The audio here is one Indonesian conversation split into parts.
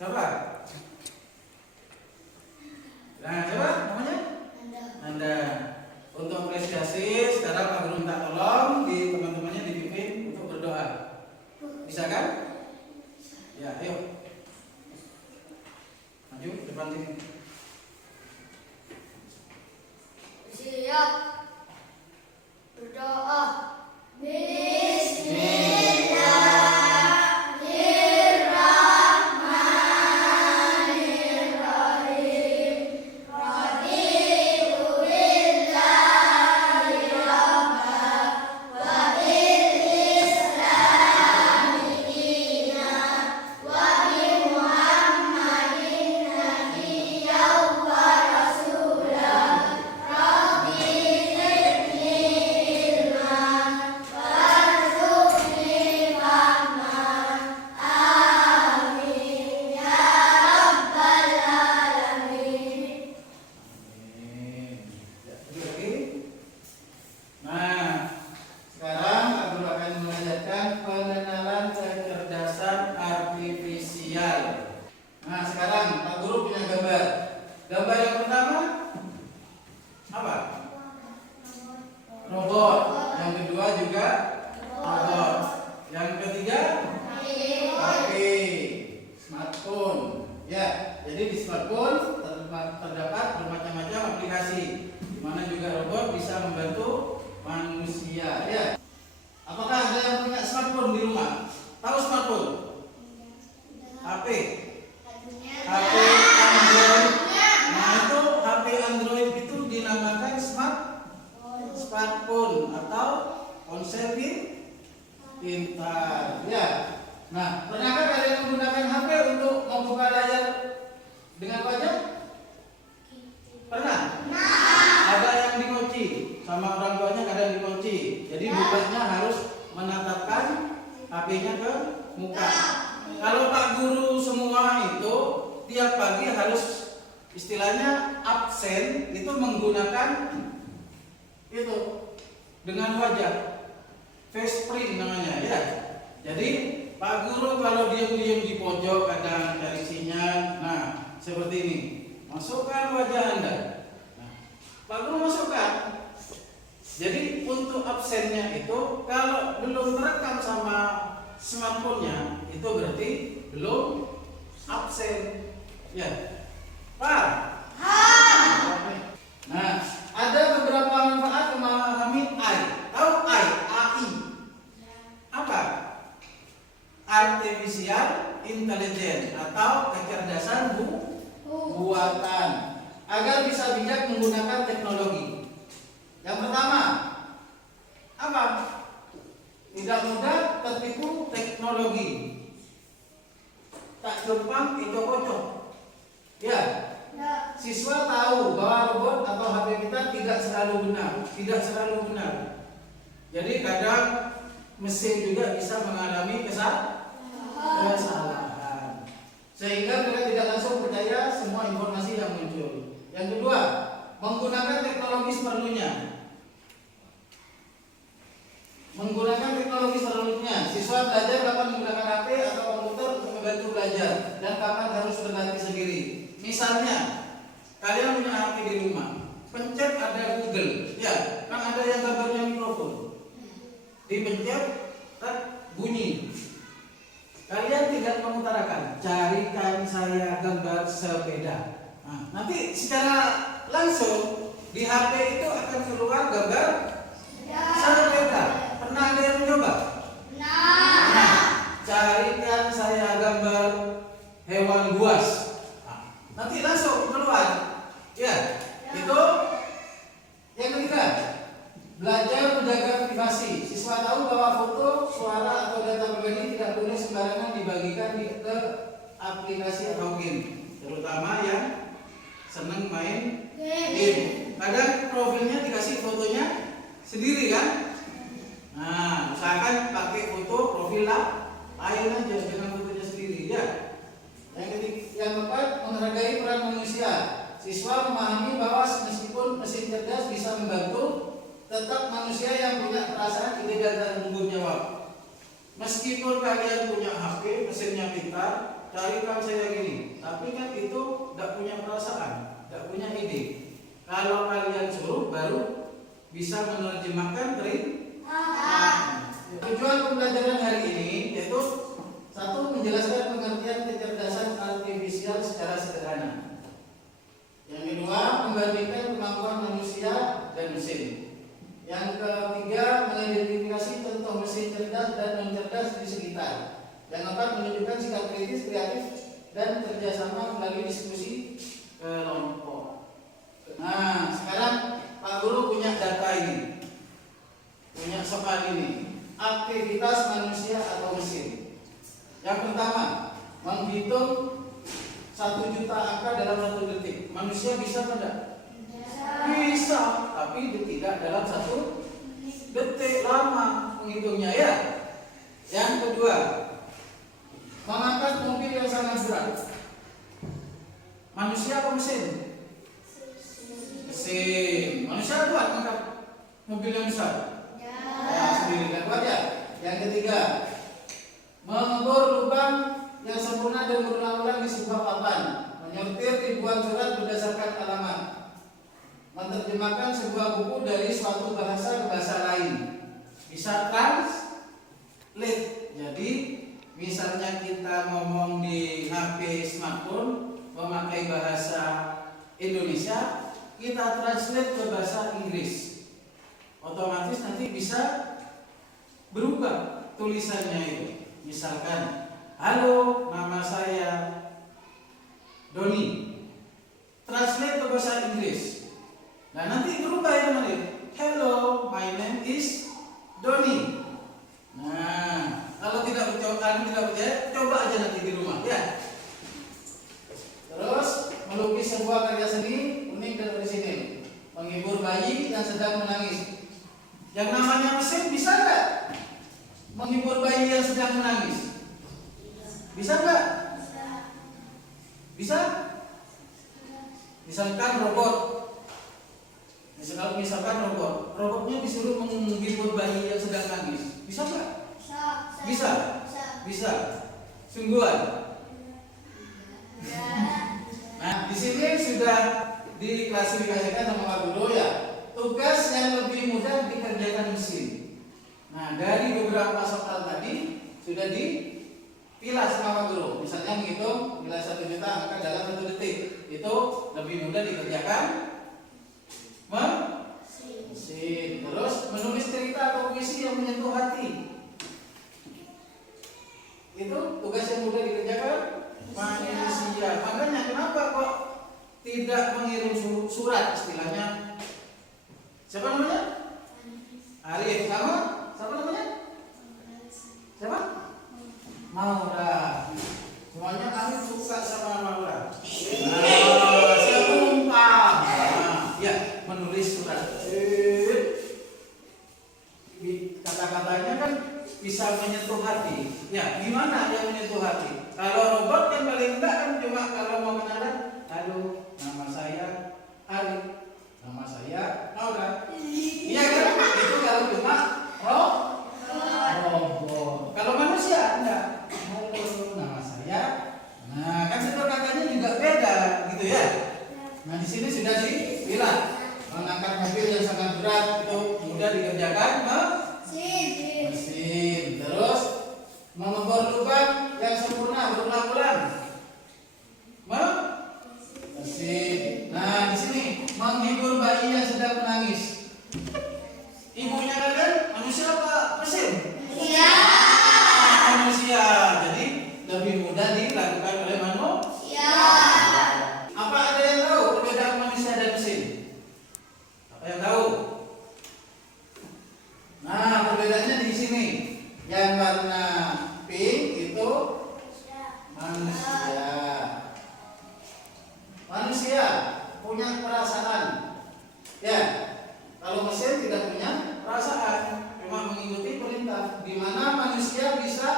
Siapa? Nah, siapa namanya? Nanda. Untuk apresiasi, sekarang Pak Guru minta tolong di teman-temannya dipimpin untuk berdoa. Bisa kan? Ya, ayo. Maju depan sini. Siap. Berdoa. Nah, sekarang Pak Guru punya gambar. Gambar yang pertama apa? Robot. Yang kedua juga robot. Yang ketiga HP, smartphone. Ya, jadi di smartphone terdapat bermacam-macam aplikasi, di mana juga robot bisa membantu manusia. Ya. Apakah ada yang punya smartphone di rumah? Tahu smartphone? HP. HP Android. Nah, itu HP Android itu dinamakan smartphone atau ponsel pintar. Ya. Nah, pernahkah kalian menggunakan HP untuk membuka layar dengan wajah? Pernah? Ada yang dikunci sama orang tuanya, ada yang dikunci. Jadi bukanya harus menatapkan HP-nya ke muka. Kalau Pak Guru semua itu tiap pagi harus istilahnya absen itu menggunakan itu dengan wajah face print namanya ya. Jadi Pak Guru kalau diam-diam di pojok kadang cari sinyal, nah seperti ini, masukkan wajah Anda. Nah, Pak Guru masukkan. Jadi untuk absennya itu kalau belum terekam sama smartphone-nya itu berarti belum absen. Ya. Pak. Nah, ada beberapa manfaat memahami AI. Tahu AI? AI. Apa? Artificial Intelligence atau kecerdasan buatan agar bisa bijak menggunakan teknologi. Yang pertama, apa? Tidak mudah tertipu teknologi. Tak gampang kocok-kocok. Ya. Siswa tahu bahwa robot atau HP kita tidak selalu benar. Jadi kadang mesin juga bisa mengalami kesalahan. Sehingga mereka tidak langsung percaya semua informasi yang muncul. Yang kedua, menggunakan teknologi seperlunya. Siswa belajar kapan menggunakan HP atau komputer untuk membantu belajar dan kapan harus berlatih sendiri. Misalnya, kalian punya HP di rumah, pencet ada Google, ya, kan ada yang gambarnya mikrofon. Dipencet, bunyi. Kalian tidak mengutarakan, carikan saya gambar sepeda. Nah, nanti secara langsung di HP itu akan keluar gambar sepeda. Pernah ada yang mencoba? Nah, carikan saya gambar hewan buas. Nah, nanti langsung keluar. Ya, itu yang ketiga. Belajar menjaga privasi. Siswa tahu bahwa foto, suara atau data pribadi tidak boleh sembarangan dibagikan ke aplikasi atau game, terutama yang senang main game. Kadang profilnya dikasih fotonya sendiri kan? Nah, usahakan pakai foto profil lain aja, jangan fotonya sendiri ya. Yang keempat, menghargai peran manusia. Siswa memahami bahwa meskipun mesin cerdas bisa membantu, tetap manusia yang punya perasaan, ide dan tanggung jawab. Meskipun kalian punya HP, mesinnya pintar, carikan saya gini. Tapi kan itu tidak punya perasaan, tidak punya ide. Kalau kalian suruh baru bisa menerjemahkan perintah. Tujuan pembelajaran hari ini yaitu satu, menjelaskan pengertian kecerdasan artifisial secara sederhana. Yang kedua, membandingkan kemampuan manusia dan mesin. Yang ketiga, mengidentifikasi contoh mesin cerdas dan non cerdas di sekitar. Yang keempat, menunjukkan sikap kritis, kreatif, dan kerjasama melalui diskusi kelompok. Nah, sekarang Pak Guru punya data ini, punya soal ini. Aktivitas manusia atau mesin. Yang pertama, menghitung 1 juta angka dalam 1 detik. Manusia bisa tidak? Bisa, tapi tidak dalam 1 detik, lama menghitungnya ya. Yang kedua, mengangkat mobil yang sangat berat. Manusia atau mesin? Mesin. Manusia kuat mengangkat mobil yang besar? Ya, sendiri kan kuat ya. Yang ketiga, mengebor lubang yang sempurna dan berulang-ulang di sebuah papan. Menyortir ribuan surat berdasarkan alamat. Menerjemahkan sebuah buku dari suatu bahasa ke bahasa lain. Bisa translate. Jadi misalnya kita ngomong di HP smartphone memakai bahasa Indonesia, kita translate ke bahasa Inggris. Otomatis nanti bisa berubah tulisannya itu. Misalkan, halo, nama saya Doni. Translate ke bahasa Inggris. Nah, nanti berubah ya teman-teman. Hello, my name is Doni. Nah, kalau tidak percaya, coba aja nanti di rumah ya. Terus melukis sebuah karya seni unik dan orisinil, menghibur bayi yang sedang menangis. Yang namanya mesin bisa nggak menghibur bayi yang sedang menangis? Bisa nggak? Bisa? Misalkan robot. Misalkan robotnya disuruh menghibur bayi yang sedang nangis. Bisa nggak? Bisa. Bisa. Sungguhan. Nah, di sini sudah diklasifikasikan sama Pak Guru ya. Tugas yang lebih mudah dikerjakan mesin. Nah, dari beberapa soal tadi sudah dipilah sama Pak Guru. Misalnya menghitung nilai 1 juta angka dalam 1 detik. Itu lebih mudah dikerjakan mesin. Terus menulis cerita atau puisi yang menyentuh hati. Itu tugas yang mudah dikerjakan manusia. Makanya kenapa kok tidak mengirim surat istilahnya? Siapa namanya? Arif. Sama? Siapa namanya? Siapa? Maura. Semuanya Arif suka sama Maura. Nah, siapa numpang? Nah, ya, menulis surat. Kata-katanya kan bisa menyentuh hati. Ya, gimana yang menyentuh hati? Kalau robot kan paling enggak kan cuma kalau mau kenalan, halo, nama saya Arif. Nama saya Maura. Iya kan? Itu kalau cuma robot. Kalau manusia enggak. Halo, nama saya. Nah, kan situ katanya juga beda, gitu ya. Nah, di sini sudah dibilang mengangkat mobil yang sangat berat itu mudah dikerjakan mesin. Terus mengebor lubang yang sempurna berulang-ulang mesin. Nah, di sini menghibur bayi yang sedang menangis. Ibunya kalian manusia apa mesin? Manusia. Jadi lebih mudah dilakukan oleh manusia. Apa ada yang tahu perbedaan manusia dan mesin? Apa yang tahu? Nah, perbedaannya di sini. Yang warna pink itu manusia. Manusia punya perasaan. Ya, kalau mesin tidak punya perasaan, cuma mengikuti perintah. Di mana manusia bisa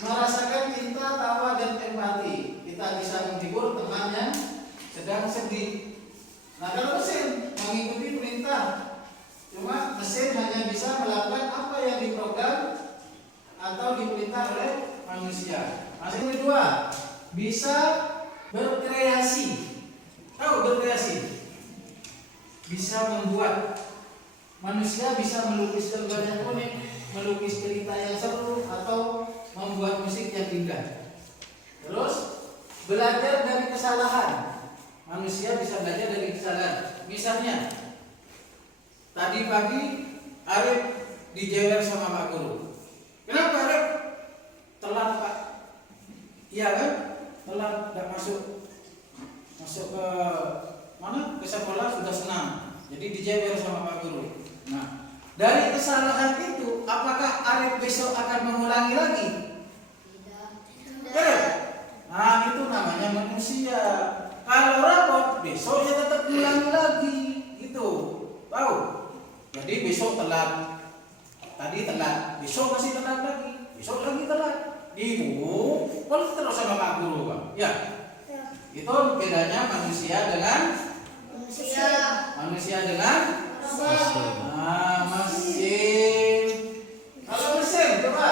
merasakan cinta, tawa, dan empati. Kita bisa menghibur teman yang sedang sedih. Nah, kalau mesin mengikuti perintah, cuma mesin hanya bisa melakukan apa yang diprogram atau diperintah oleh manusia. Masih yang kedua, bisa berkreasi. Tahu berkreasi? Bisa membuat. Manusia bisa melukis gambar yang unik, melukis cerita yang seru, atau membuat musik yang indah. Terus belajar dari kesalahan. Manusia bisa belajar dari kesalahan. Misalnya, tadi pagi Arif dijewer sama Pak Guru. Kenapa Arif? Telat Pak. Iya kan? Telat, tidak masuk ke mana? Ke sekolah sudah senang. Jadi dijewer sama Pak Guru. Nah, dari kesalahan itu, apakah Arif besok akan mengulangi lagi? Tidak. Nah, itu namanya manusia. Kalau rapot, besok ya tetap ulangi lagi, gitu. Tahu? Jadi besok telat, tadi telat, besok masih telat lagi, besok lagi telat. Ibu, kalau terus sama Pak Guru, Pak. Ya. Itu bedanya manusia dengan manusia dengan mesin. Kalau mesin, coba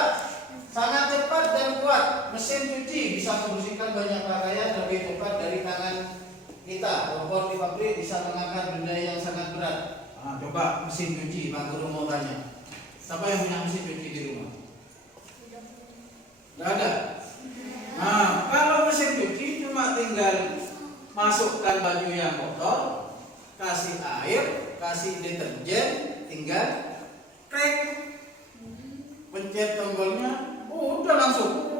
sangat cepat dan kuat. Mesin cuci bisa membersihkan banyak pakaian lebih cepat dari tangan kita. Robot di pabrik bisa mengangkat benda yang sangat berat. Nah, coba mesin cuci, Pak Guru mau tanya. Siapa yang punya mesin cuci di rumah? Tidak ada. Nah, kalau mesin cuci cuma tinggal masukkan baju yang kotor, kasih air, kasih deterjen, tinggal klik, pencet tombolnya, udah langsung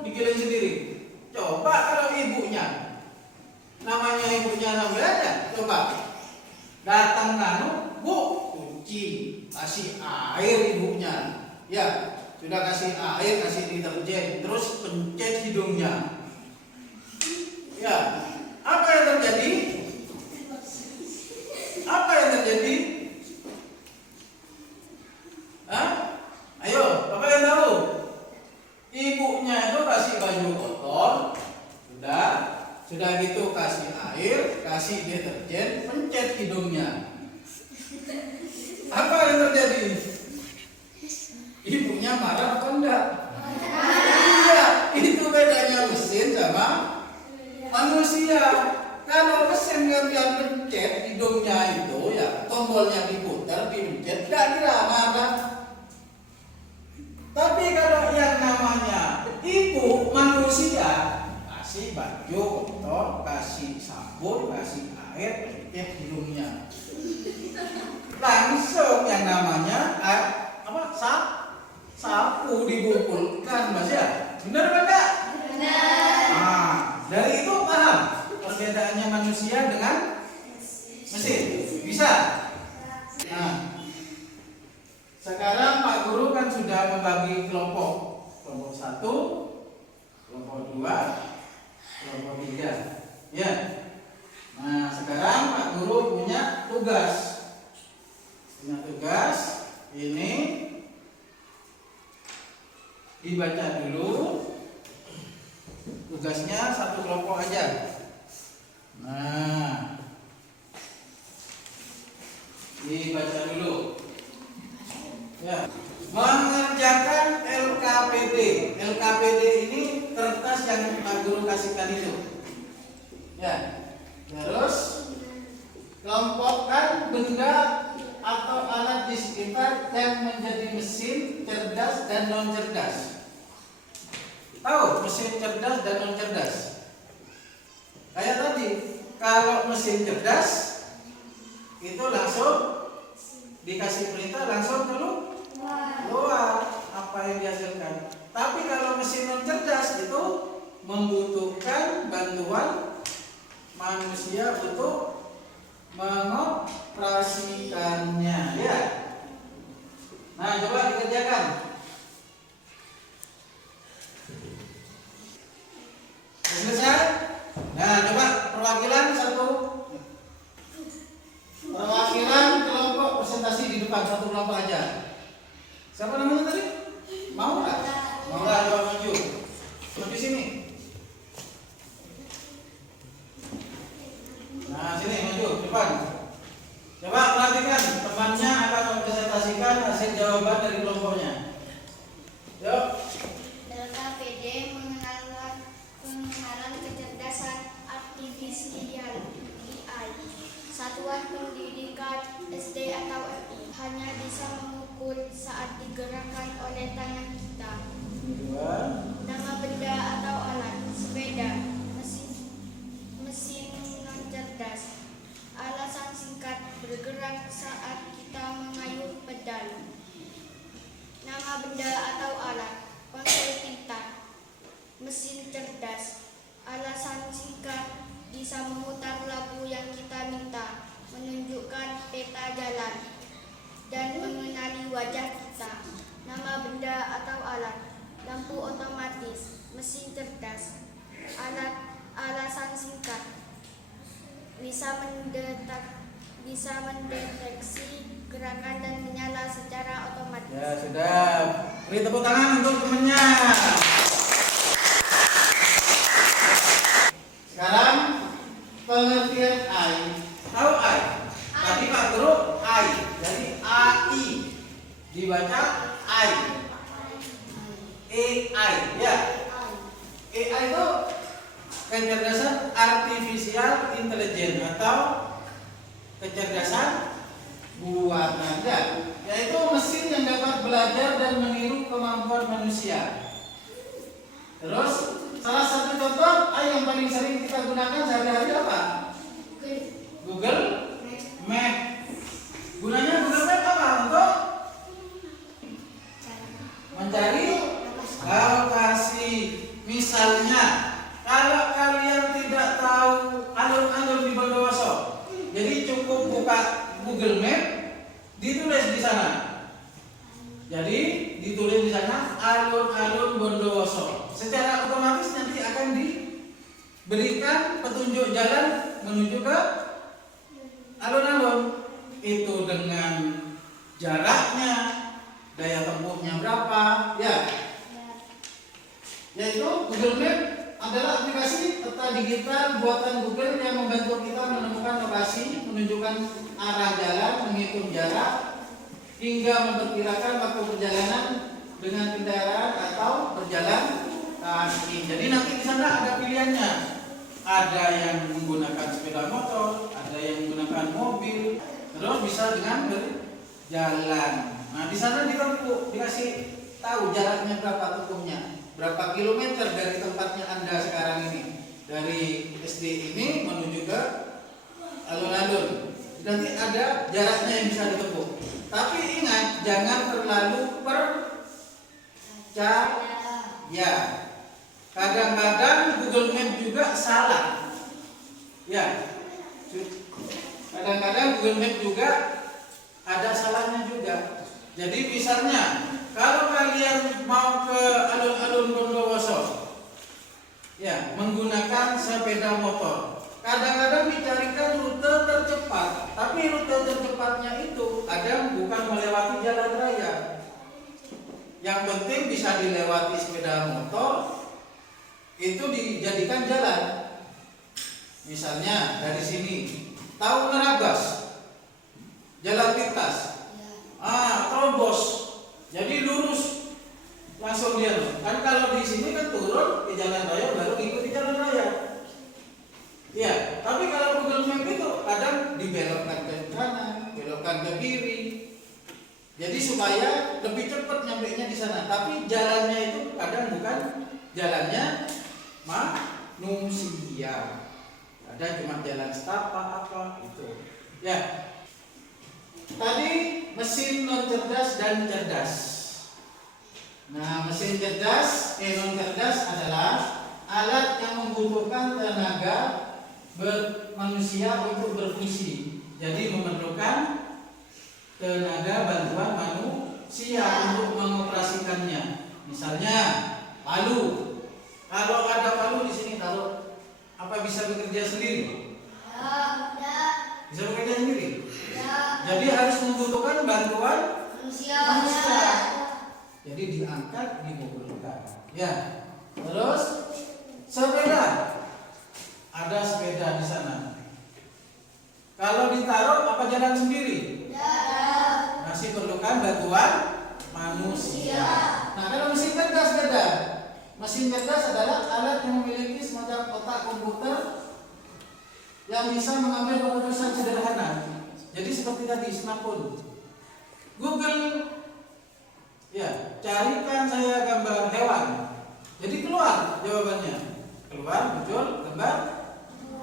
digiling sendiri. Coba kalau ibunya, namanya ibunya sampai ada, coba datang nanu, Bu, cuci, kasih air ibunya, ya sudah kasih air, kasih deterjen, terus pencet hidungnya, ya apa yang terjadi? Apa yang terjadi? Hah? Ayo, Bapak yang tahu? Ibunya itu kasih baju kotor, sudah gitu kasih air, kasih deterjen, pencet hidungnya. Apa yang terjadi? Ibunya marah apa enggak? Iya, itu bedanya mesin sama manusia. Kalau mesin kalian pencet hidungnya itu, ya tombolnya diputar, dipencet, tidak marah. Tapi kalau yang namanya ibu manusia, kasih baju kotor, kasih sabun, kasih air, pencet hidungnya, langsung yang namanya sapu dibukulkan, Mas ya, benar enggak? Benar. Nah, dari itu paham perbedaannya manusia dengan mesin, bisa? Nah, sekarang Pak Guru kan sudah membagi kelompok 1, kelompok 2, kelompok 3, ya. Nah, sekarang Pak Guru punya tugas ini dibaca dulu. Tugasnya satu kelompok aja. Nah, dibaca dulu. Ya, mengerjakan LKPD. LKPD ini kertas yang Pak Guru kasihkan itu. Ya, terus kelompokkan benda atau alat di sekitar yang menjadi mesin cerdas dan non cerdas. Tahu mesin cerdas dan non cerdas? Kayak tadi, kalau mesin cerdas itu langsung dikasih perintah langsung keluar apa yang dihasilkan. Tapi kalau mesin non cerdas itu membutuhkan bantuan manusia untuk mengoperasikannya, ya. Nah, coba dikerjakan. Selesai? Nah, coba perwakilan satu. Perwakilan kelompok presentasi di depan, satu kelompok aja. Siapa namanya tadi? Maura. Maura, coba maju. Di sini. Nah, sini maju depan. Coba perhatikan, temannya akan mempresentasikan hasil jawaban dari kelompoknya. Yuk. LKPD Satuan pendidikan SD atau FI hanya bisa memukul saat digerakkan oleh tangan kita. Kedua, Nama benda atau alat: sepeda, mesin non cerdas, alasan singkat bergerak saat kita mengayuh pedal. Nama benda atau alat: ponsel pintar, mesin cerdas, alasan singkat bisa memutar lagu yang kita minta, menunjukkan peta jalan, dan mengenali wajah kita. Nama benda atau alat: lampu otomatis, mesin cerdas, alasan singkat bisa mendeteksi gerakan dan menyala secara otomatis. ya sudah. Beri tepuk tangan untuk temannya. Sekarang pengertian AI. Tahu AI? Tadi Pak Guru AI. Jadi AI dibaca AI. AI ya. AI itu kecerdasan artificial intelligence atau kecerdasan buatan ya, yaitu mesin yang dapat belajar dan meniru kemampuan manusia. Terus salah satu contoh AI yang paling sering kita gunakan sehari-hari apa? Google Map. Gunanya Google Map apa? Untuk mencari lokasi. Misalnya, kalau kalian tidak tahu alun-alun di Bondowoso, jadi cukup buka Google Map, ditulis di sana. Jadi ditulis di sana alun-alun Bondowoso. Secara otomatis nanti akan diberikan petunjuk jalan menuju ke alun-alun. Itu dengan jaraknya, daya tempuhnya berapa, ya. Yaitu Google Map adalah aplikasi peta digital buatan Google yang membantu kita menemukan lokasi, menunjukkan arah jalan, menghitung jarak, hingga memperkirakan waktu perjalanan dengan kendaraan atau berjalan kaki. Jadi nanti di sana ada pilihannya. Ada yang menggunakan sepeda motor, ada yang menggunakan mobil, terus bisa dengan berjalan. Nah, di sana dikasih tahu jaraknya berapa tempuhnya. Berapa kilometer dari tempatnya Anda sekarang ini, dari SD ini menuju ke alun-alun. Nanti ada jaraknya yang bisa ditempuh. Tapi ingat, jangan terlalu percaya. Kadang-kadang Google Map juga salah. Ya. Kadang-kadang Google Map juga ada salahnya juga. Jadi misalnya kalau kalian mau ke alun-alun Bondowoso, ya, menggunakan sepeda motor, kadang-kadang dicarikan rute tercepat, tapi rute tercepatnya itu kadang bukan melewati jalan raya. Yang penting bisa dilewati sepeda motor, itu dijadikan jalan. Misalnya dari sini, tahu Nerabas, Jalan Pintas, terobos, jadi lurus langsung dia. Kan kalau di sini kan turun di jalan raya baru ikuti jalan raya. Ya, tapi kalau Google Map itu kadang dibelokkan ke kanan, belokkan ke kiri. Jadi supaya lebih cepat nyampainya di sana. Tapi jalannya itu kadang bukan jalannya manusia. Ada cuma jalan setapak apa itu. Ya. Tadi mesin non cerdas dan cerdas. Nah, mesin cerdas, non cerdas adalah alat yang membutuhkan tenaga manusia untuk berfungsi. Jadi memerlukan tenaga bantuan manusia untuk mengoperasikannya. Misalnya palu. Kalau ada palu di sini taruh, apa bisa bekerja sendiri? Bisa bekerja sendiri? Jadi harus membutuhkan bantuan manusia. Jadi diangkat, dimobilkan. Ya. Terus sepeda. Ada sepeda di sana. Kalau ditaruh apa jalan sendiri? Masih perlukan bantuan manusia. Nah, kalau mesin cerdas beda. Mesin cerdas adalah alat yang memiliki semacam otak komputer yang bisa mengambil keputusan sederhana. Jadi seperti tadi smartphone. Google, ya, carikan saya gambar hewan. Jadi keluar jawabannya. Keluar muncul gambar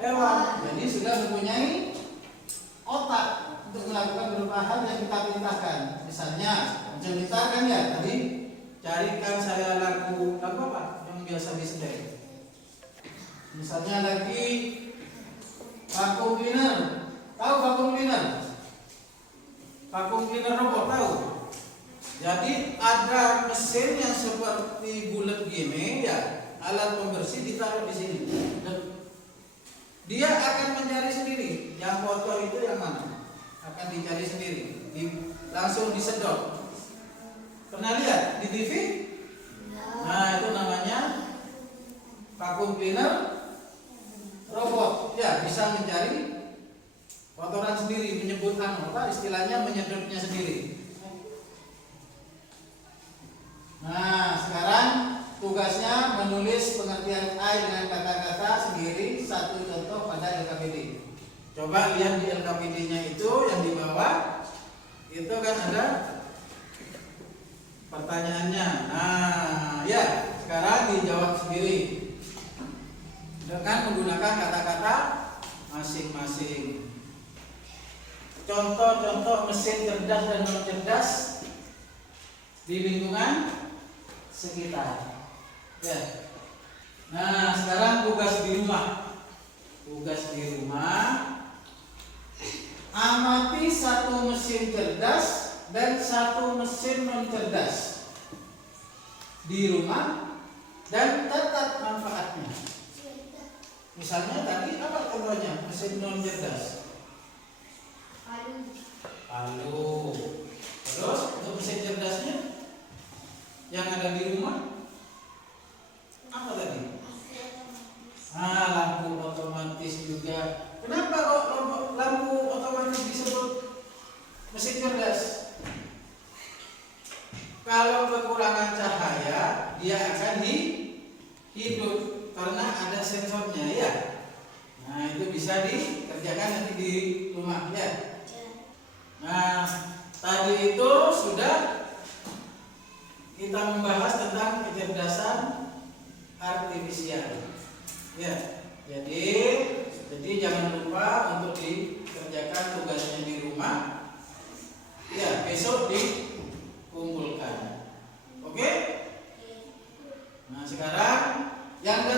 hewan. Jadi sudah mempunyai otak untuk melakukan beberapa hal yang kita perintahkan. Misalnya menceritakan ya tadi, carikan saya lagu apa yang biasa disetel. Misalnya lagi vacuum cleaner. Tahu vacuum cleaner? Vacuum cleaner robot tahu? Jadi ada mesin yang seperti bulat gini ya, alat pembersih ditaruh di sini. Dan dia akan mencari sendiri yang kotor itu yang mana. Akan dicari sendiri. Langsung disedot. Pernah lihat di TV? Nah, itu namanya vacuum cleaner robot. Ya, bisa mencari kotoran sendiri, menyebut istilahnya menyedotnya sendiri. Nah, sekarang tugasnya menulis pengertian I dengan kata-kata sendiri, satu contoh pada LKPD. Coba lihat di LKPD-nya itu yang di bawah, itu kan ada pertanyaannya. Nah, ya, sekarang dijawab sendiri dengan menggunakan kata-kata masing-masing. Contoh-contoh mesin cerdas dan non cerdas di lingkungan sekitar. Ya. Nah, sekarang tugas di rumah. Tugas di rumah, amati satu mesin cerdas dan satu mesin non cerdas di rumah dan catat manfaatnya. Misalnya tadi apa contohnya mesin non cerdas? Palu. Terus untuk mesin cerdasnya yang ada di rumah apa tadi? Lampu otomatis juga. Kenapa kok lampu otomatis disebut mesin cerdas? Kalau kekurangan cahaya, dia akan hidup karena ada sensornya ya. Nah, itu bisa dikerjakan nanti di rumah ya. Nah, tadi itu sudah kita membahas tentang kecerdasan artifisial. Ya, jadi jangan lupa untuk dikerjakan tugasnya di rumah. Ya, besok dikumpulkan. Oke? Nah, sekarang yang